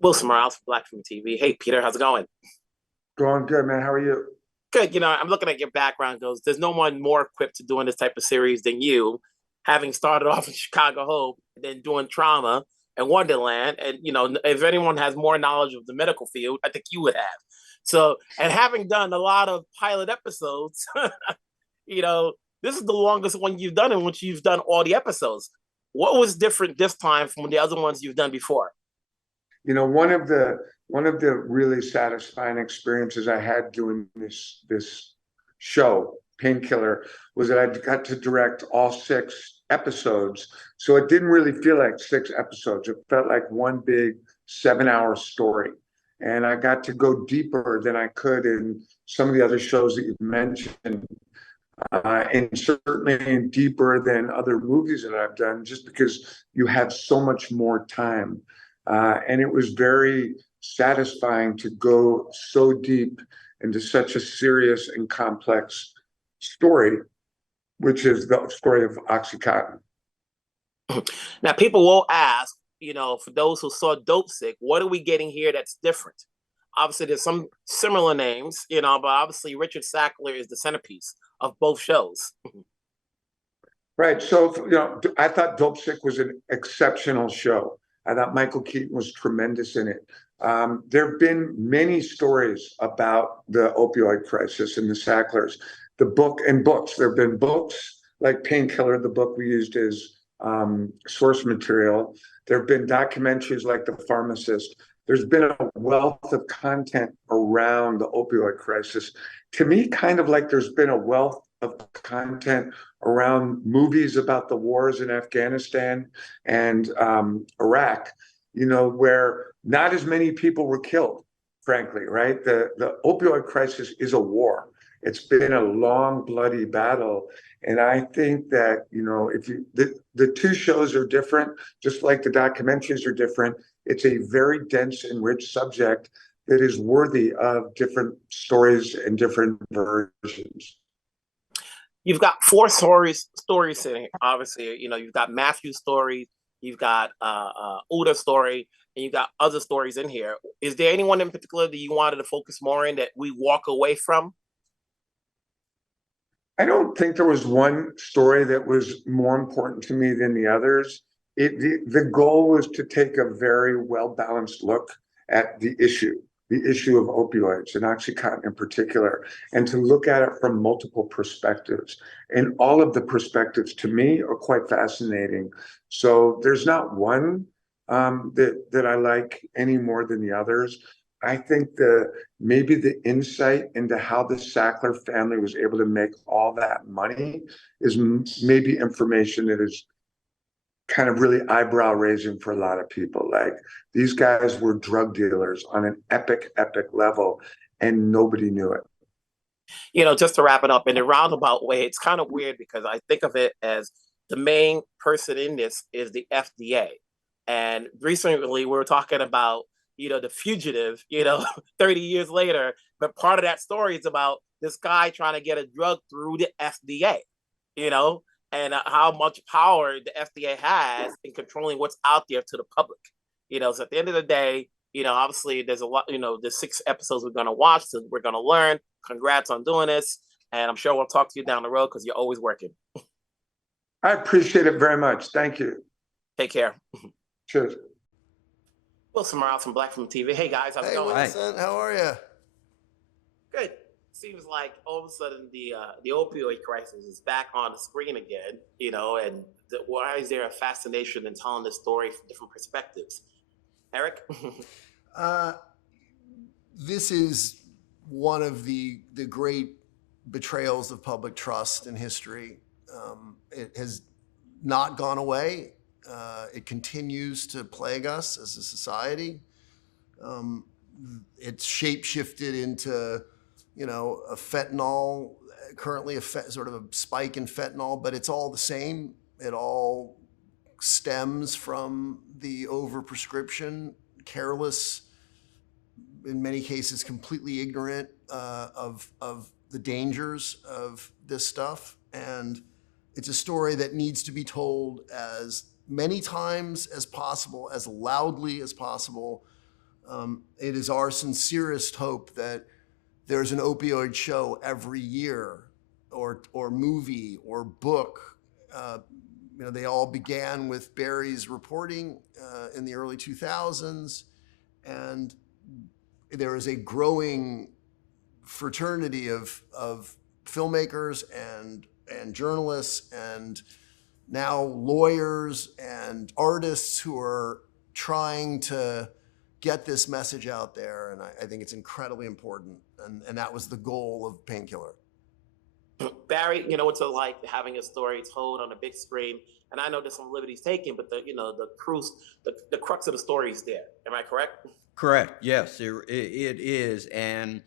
Wilson Morales from Black Film TV. Hey, Peter, how's it going? Going good, man. How are you? Good. I'm looking at your background. Goes, there's no one more equipped to doing this type of series than you, having started off in Chicago Hope and then doing trauma and Wonderland. And if anyone has more knowledge of the medical field, I think you would have. So, and having done a lot of pilot episodes, you know, this is the longest one you've done in which you've done all the episodes. What was different this time from the other ones you've done before? One of the really satisfying experiences I had doing this show, Painkiller, was that I got to direct all 6 episodes. So it didn't really feel like 6 episodes. It felt like one big 7-hour story. And I got to go deeper than I could in some of the other shows that you've mentioned, and certainly deeper than other movies that I've done, just because you have so much more time. And it was very satisfying to go so deep into such a serious and complex story, which is the story of OxyContin. Now, people will ask, for those who saw Dope Sick, what are we getting here that's different? Obviously, there's some similar names, but obviously Richard Sackler is the centerpiece of both shows. Right. So, I thought Dope Sick was an exceptional show. I thought Michael Keaton was tremendous in it. There have been many stories about the opioid crisis and the Sacklers. The book and books. There have been books like Painkiller, the book we used as source material. There have been documentaries like The Pharmacist. There's been a wealth of content around the opioid crisis. To me, kind of like there's been a wealth of content around movies about the wars in Afghanistan and Iraq, where not as many people were killed, frankly, right? The opioid crisis is a war. It's been a long, bloody battle. And I think that, if the two shows are different, just like the documentaries are different, it's a very dense and rich subject that is worthy of different stories and different versions. You've got four stories in here. Obviously, you've got Matthew's story, you've got Uda's story, and you've got other stories in here. Is there anyone in particular that you wanted to focus more in that we walk away from? I don't think there was one story that was more important to me than the others. The goal was to take a very well-balanced look at the issue of opioids and OxyContin in particular, and to look at it from multiple perspectives. And all of the perspectives, to me, are quite fascinating. So there's not one that I like any more than the others. I think maybe the insight into how the Sackler family was able to make all that money is maybe information that is kind of really eyebrow raising for a lot of people. Like, these guys were drug dealers on an epic, epic level, and nobody knew it. Just to wrap it up in a roundabout way, it's kind of weird because I think of it as the main person in this is the FDA. And recently we were talking about, the fugitive, 30 years later. But part of that story is about this guy trying to get a drug through the FDA, and how much power the FDA has in controlling what's out there to the public. So at the end of the day, obviously there's a lot, there's 6 episodes we're going to watch, so we're going to learn. Congrats on doing this. And I'm sure we'll talk to you down the road because you're always working. I appreciate it very much. Thank you. Take care. Cheers. Wilson Morales from Black Film TV. Hey guys, how's it Hey going? Wilson, how are you? Good. Seems like all of a sudden the opioid crisis is back on the screen again, and why is there a fascination in telling this story from different perspectives? Eric? This is one of the great betrayals of public trust in history. It has not gone away. It continues to plague us as a society. It's shape-shifted into, a fentanyl, currently sort of a spike in fentanyl, but it's all the same. It all stems from the overprescription, careless, in many cases completely ignorant of the dangers of this stuff. And it's a story that needs to be told as many times as possible, as loudly as possible, It is our sincerest hope that there's an opioid show every year, or movie or book. They all began with Barry's reporting in the early 2000s, and there is a growing fraternity of filmmakers and journalists and now lawyers and artists who are trying to get this message out there. And I think it's incredibly important. And that was the goal of Painkiller. Barry, what's it like having a story told on a big screen? And I know there's some liberties taken, but the crux of the story is there. Am I correct? Correct. Yes, it is. And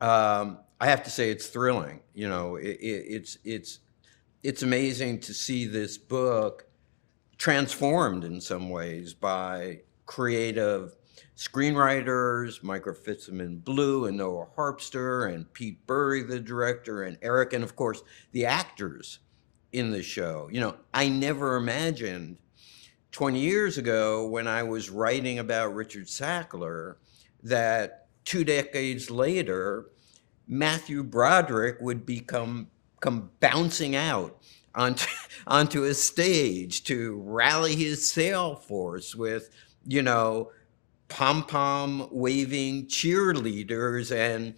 I have to say it's thrilling. It's amazing to see this book transformed in some ways by creative screenwriters, Micah Fitzerman-Blue and Noah Harpster, and Pete Berg, the director, and Eric, and of course the actors in the show. I never imagined 20 years ago when I was writing about Richard Sackler that 2 decades later, Matthew Broderick would come bouncing out onto a stage to rally his sales force with, pom-pom waving cheerleaders and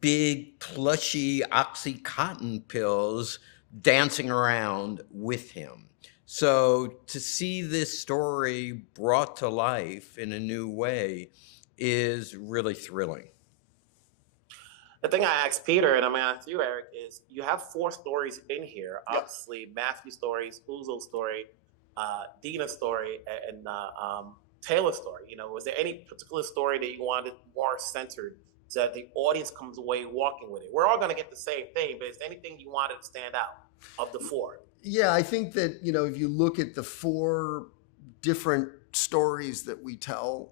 big plushy OxyContin pills dancing around with him. So to see this story brought to life in a new way is really thrilling. The thing I asked Peter, and I'm going to ask you, Eric, is you have 4 stories in here. Yep. Obviously, Matthew's stories, Uzo's story, Dina's story, and Taylor's story. Was there any particular story that you wanted more centered so that the audience comes away walking with it? We're all going to get the same thing, but is there anything you wanted to stand out of the 4? Yeah, I think that, if you look at the 4 different stories that we tell,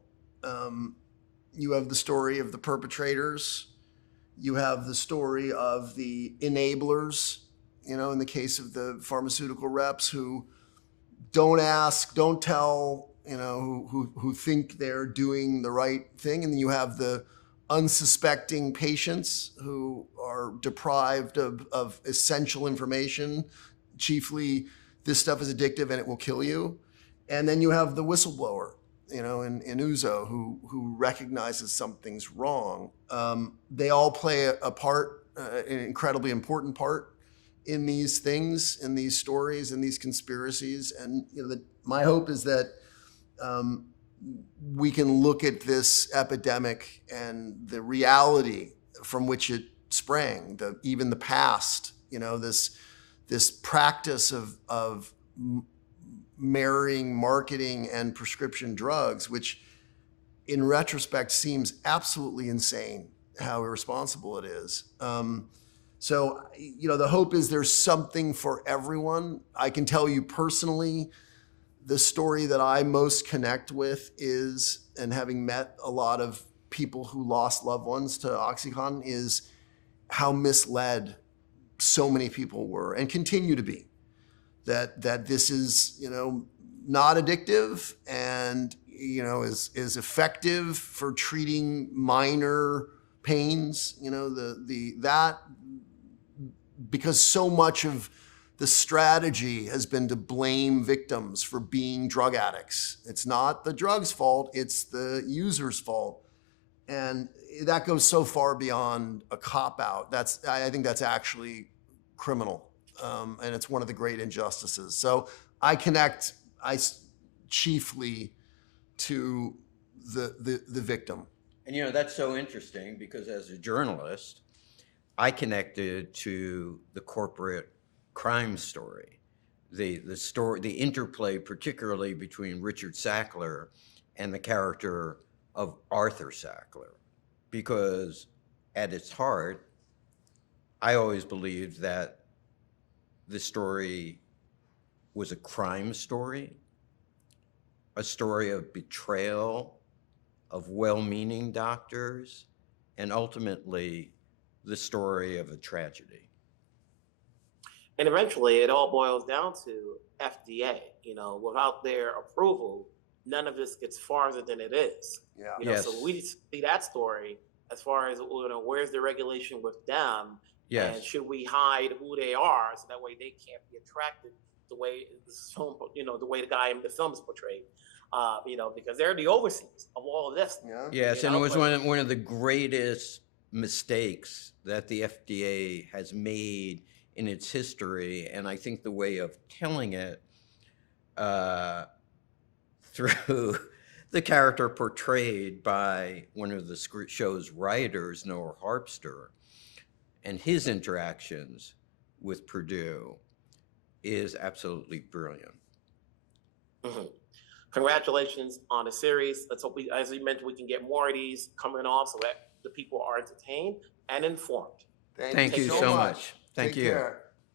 you have the story of the perpetrators. You have the story of the enablers, in the case of the pharmaceutical reps who don't ask, don't tell, who think they're doing the right thing. And then you have the unsuspecting patients who are deprived of essential information. Chiefly, this stuff is addictive and it will kill you. And then you have the whistleblower, in Uzo who recognizes something's wrong. They all play a part, an incredibly important part in these things, in these stories, in these conspiracies. And my hope is that we can look at this epidemic and the reality from which it sprang, even the past, this practice of marrying marketing and prescription drugs, which in retrospect seems absolutely insane how irresponsible it is. So, the hope is there's something for everyone. I can tell you personally, the story that I most connect with is, and having met a lot of people who lost loved ones to OxyContin, is how misled so many people were and continue to be. That this is, not addictive and, is effective for treating minor pains, because so much of the strategy has been to blame victims for being drug addicts. It's not the drug's fault, it's the user's fault. And that goes so far beyond a cop-out. I think that's actually criminal. And it's one of the great injustices. So I connect chiefly to the victim. And that's so interesting because as a journalist, I connected to the corporate crime story, the story, the interplay, particularly between Richard Sackler and the character of Arthur Sackler, because at its heart, I always believed that the story was a crime story, a story of betrayal of well-meaning doctors, and ultimately the story of a tragedy. And eventually it all boils down to FDA. Without their approval, none of this gets farther than it is. Yeah. You know, Yes. so we see that story as far as, you know, where's the regulation with them, and Yes. should we hide who they are so that way they can't be attracted the way this film, you know, the way the guy in the film is portrayed, you know, because they're the overseers of all of this. Yeah. Yes, You and it know, was but- one of the greatest mistakes that the FDA has made in its history, and I think the way of telling it through the character portrayed by one of the show's writers, Noah Harpster, and his interactions with Purdue is absolutely brilliant. Mhm. Congratulations on the series. Let's hope we, as we mentioned, we can get more of these coming off so that the people are entertained and informed. Thank you so much. Thank Take you. care.